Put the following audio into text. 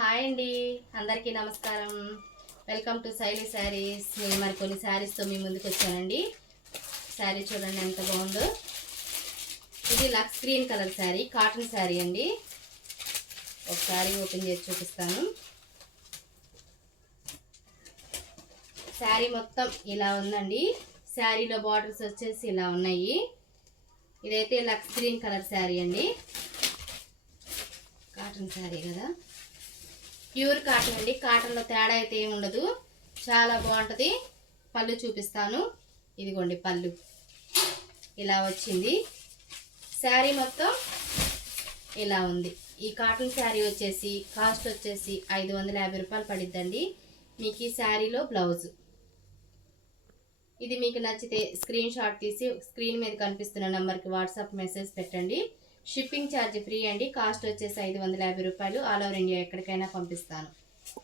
Hi అండి, అందరికీ నమస్కారం. వెల్కమ్ టు శైలి శారీస్. నేను మరికొన్ని శారీస్తో మీ ముందుకు వచ్చానండి. శారీ చూడండి ఎంత బాగుందో. ఇది lux green colour sari, cotton sari అండి. ఒకసారి ఓపెన్ చేసి చూపిస్తాను. శారీ మొత్తం ఇలా ఉందండి. శారీలో బార్డర్స్ వచ్చేసి ఇలా ఉన్నాయి. ఇదైతే లక్స్ గ్రీన్ కలర్ శారీ అండి. కాటన్ శారీ కదా, ప్యూర్ కాటన్ అండి. కాటన్లో తేడా అయితే ఏమి ఉండదు, చాలా బాగుంటుంది. పళ్ళు చూపిస్తాను. ఇదిగోండి పళ్ళు ఇలా వచ్చింది. శారీ మొత్తం ఇలా ఉంది. ఈ కాటన్ శారీ వచ్చేసి కాస్ట్ వచ్చేసి 550 రూపాయలు పడిద్దండి. మీకు ఈ శారీలో బ్లౌజ్. ఇది మీకు నచ్చితే స్క్రీన్ షాట్ తీసి స్క్రీన్ మీద కనిపిస్తున్న నెంబర్కి వాట్సాప్ మెసేజ్ పెట్టండి. షిప్పింగ్ ఛార్జ్ ఫ్రీ అండి. కాస్ట్ వచ్చేసి 550 రూపాయలు. ఆల్ ఓవర్ ఇండియా ఎక్కడికైనా పంపిస్తాను.